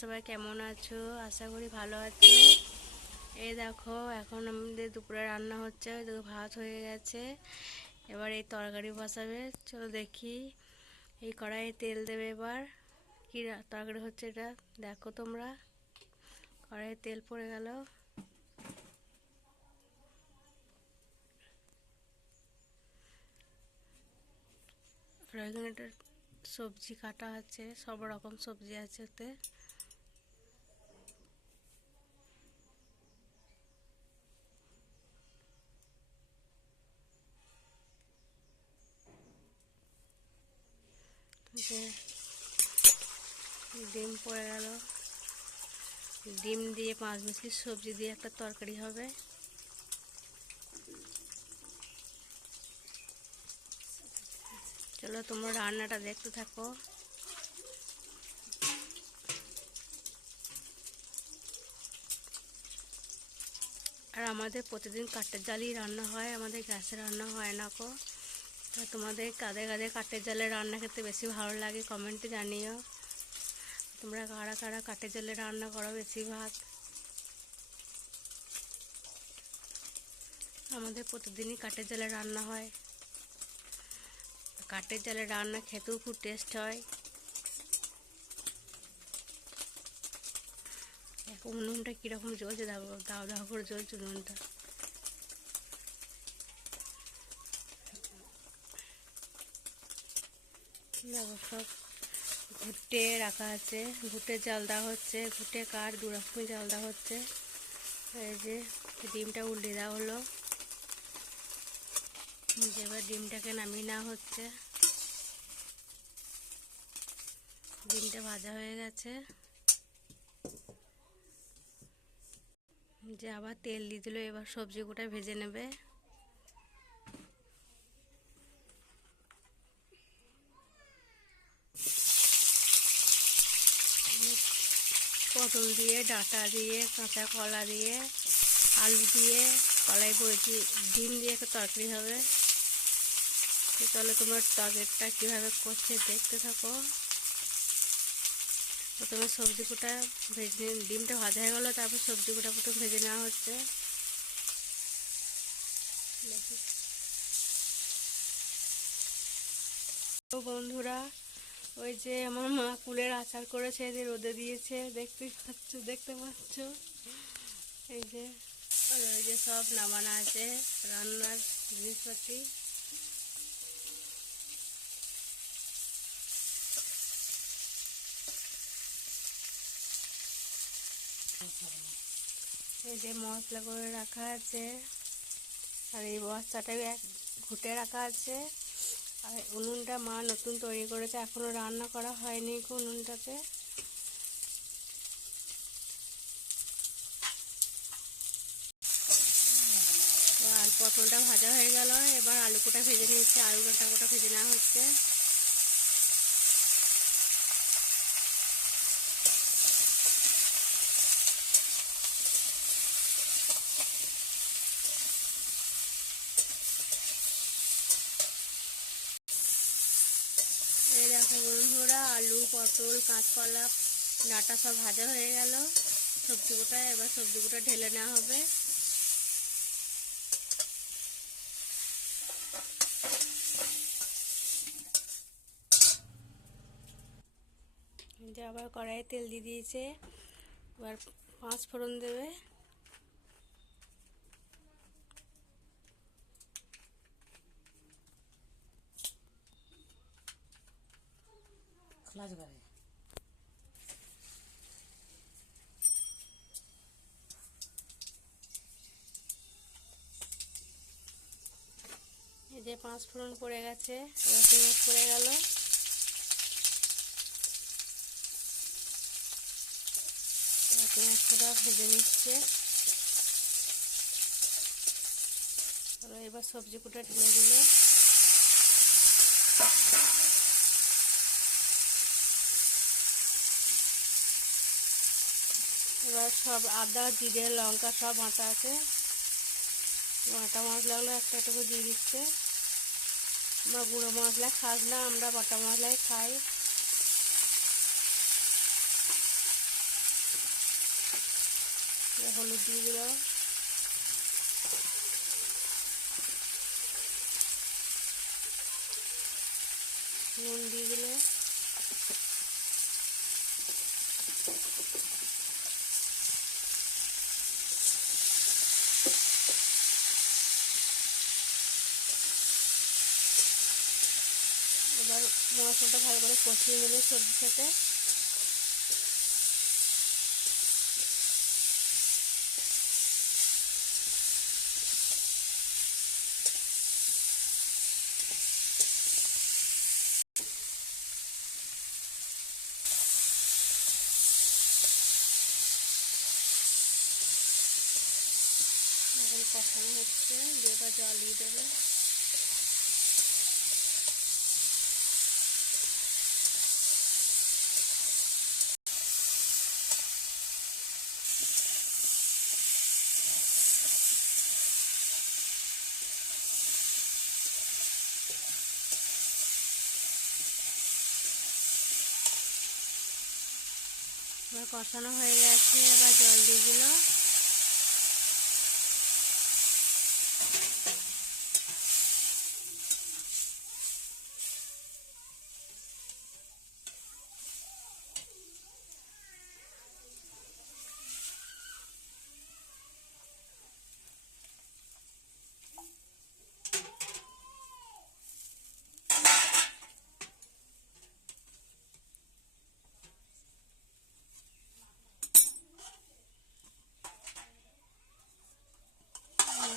সবাই কেমন আছো? আশা করি ভালো আছো। এই দেখো এখন আমাদের দুপুরে রান্না হচ্ছে, ভাত হয়ে গেছে। এবার এই তরকারি বসাবে, চলো দেখি। এই কড়াইয়ে তেল দেবে। এবার কি তরকারি হচ্ছে এটা দেখো তোমরা। কড়াইয়ে তেল পড়ে গেল। এখানে একটা সবজি কাটা আছে, সব রকম সবজি আছে ওতে। ডিম পড়ে গেল। ডিম দিয়ে পাঁচ মিশালি সবজি দিয়ে একটা তরকারি হবে। চলো তোমরা রান্নাটা দেখতে থাকো। আর আমাদের প্রতিদিন কাঠের জালেই রান্না হয়, আমাদের গ্যাসে রান্না হয় না কো। তো তোমাদের কাদের কাদের কাঠের জালে রান্না খেতে বেশি ভালো লাগে কমেন্টে জানিও। তোমরা কারা কারা কাঠের জালে রান্না করো বেশিরভাগ। আমাদের প্রতিদিনই কাঠের জালে রান্না হয়। কাঠের জালে রান্না খেতেও খুব টেস্ট হয়। উনুনটা কীরকম জ্বলছে দেখো, দাও দাও করে জ্বলছে উনুনটা। দেখো সব ঘুটে রাখা আছে, ঘুটে জাল দেওয়া হচ্ছে। ঘুটে কাঠ দু রকমের জাল দেওয়া হচ্ছে। এই যে ডিমটা উল্টে দেওয়া হলো। এবার ডিমটাকে নামিয়ে নেওয়া হচ্ছে। ডিমটা ভাজা হয়ে গেছে। যে আবার তেল দিয়ে দিল। এবার সবজিগুলো ভেজে নেবে। পটল দিয়ে, ডাঁটা দিয়ে, কাঁচা কলা দিয়ে, আলু দিয়ে, কলাই পড়েছি, ডিম দিয়ে একটা তরকারি হবে। তাহলে তোমার তরকারিটা কীভাবে করছে দেখতে থাকো। প্রথমে সবজি কোটা ভেজে, ডিমটা ভাজা হয়ে গেলো, তারপর সবজি কোটা প্রথম ভেজে নেওয়া হচ্ছে। তো বন্ধুরা, ওই যে আমার মা কুলের আচার করেছে, যে রোদে দিয়েছে, দেখতে পাচ্ছ। এই যে ওই যে সব নামানো আছে রান্নার জিনিসপাতি। এই যে মশলা করে রাখা আছে। আর এই বস্তাটাই ঘুটে রাখা আছে। আর উনুনটা মা নতুন তৈরি করেছে, এখনো রান্না করা হয়নি উনুনটাতে। আর পটলটা ভাজা হয়ে গেল। এবার আলু কোটা ভেজে নিচ্ছে, আলু ডাঁটা কোটা ভেজে নেওয়া হচ্ছে। এই দেখো বন্ধুরা, আলু, পটল, কাঁচকলা, ডাঁটা সব ভাজা হয়ে গেল। সবজি কোটা, এবার সবজি কোটা ঢেলে নেওয়া হবে। যে আবার কড়াইয়ে তেল দিয়ে দিয়েছে। এবার 5 ফোড়ন দেবে। এই যে 5 ফোড়ন পড়ে গেছে। এবার পেঁয়াজ পড়ে গেল। পেঁয়াজটা ভেজে নিচ্ছে। এবার সবজি কোটা ঢেলে দিল। এবার সব আদা, জিরে, লঙ্কা সব বাটা আছে। বাটা মশলাগুলো একটা একটা করে দিয়ে দিচ্ছে। আমরা গুঁড়ো মশলা খাস না, আমরা বাটা মশলাই খাই। হলুদ দিয়ে দিল, নুন দিয়ে দিল, এবার মশলাটা ভালো করে কষিয়ে নেবে সবজির সাথে। এখন কষানো হচ্ছে, এবার জল দিয়ে দেবে। এবার কষানো হয়ে গেছে, এবার জল দিয়ে দিল।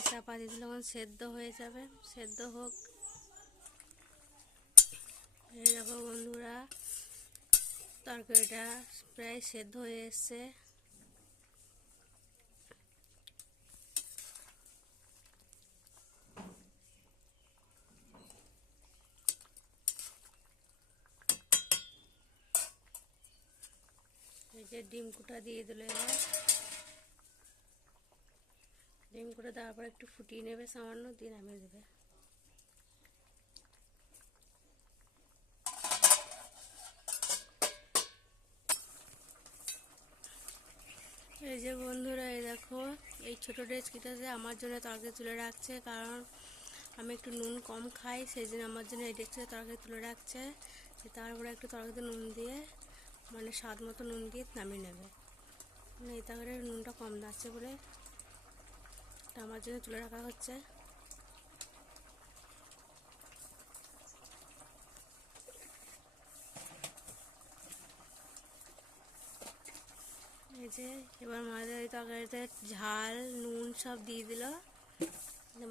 চাপা দিয়ে দিলে তখন সেদ্ধ হয়ে যাবে, সেদ্ধ হোক। এই দেখো বন্ধুরা, তরকারিটা প্রায় সেদ্ধ হয়ে এসছে। এই যে ডিম কুটা দিয়ে দিল, এবার ডিম কুটা দেওয়ার পর একটু ফুটিয়ে নেবে সামান্য, দিয়ে নামিয়ে দেবে। এই যে বন্ধুরা, এই দেখো এই ছোটো ডেচকিটাতে আমার জন্য তরকারি তুলে রাখছে, কারণ আমি একটু নুন কম খাই, সেই জন্য আমার জন্য এই ডেচকিতে তরকারি তুলে রাখছে। তারপরে একটু তরকারিতে নুন দিয়ে, মানে স্বাদ মতো নুন দিয়ে নামিয়ে নেবে। মানে এই তরকারির নুনটা কম যাচ্ছে বলে এটা আমার জন্য তুলে রাখা হচ্ছে। এই যে এবার মায়ের এই তরকারিতে ঝাল নুন সব দিয়ে দিল।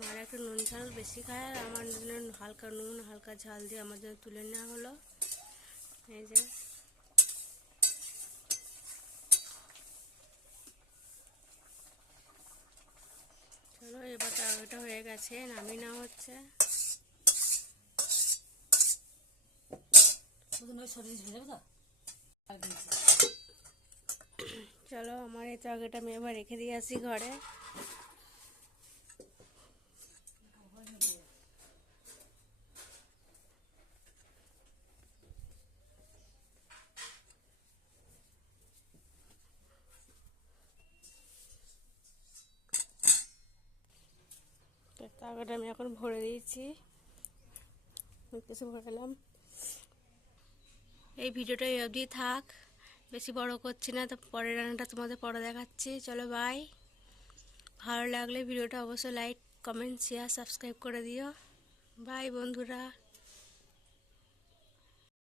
মায়ের একটু নুন ঝাল বেশি খায়, আর আমার জন্য হালকা নুন হালকা ঝাল দিয়ে আমার জন্য তুলে নেওয়া হলো। এই যে চলো, এবার তরকারিটা হয়ে গেছে, নামিয়ে নেওয়া হচ্ছে। চলো, আমার এই তরকারিটা আমি এবার রেখে দিয়ে আসি ঘরে। তরকারিটা আমি এখন ভরে দিয়েছি, কিছু ভরালাম। এই ভিডিওটা এই অবধি থাক, বেশি বড় করছি না, তো পরের রান্নাটা তোমাদের পরে দেখাচ্ছি। চলো বাই। ভালো লাগলে ভিডিওটা অবশ্যই লাইক কমেন্ট শেয়ার সাবস্ক্রাইব করে দিও। বাই বন্ধুরা।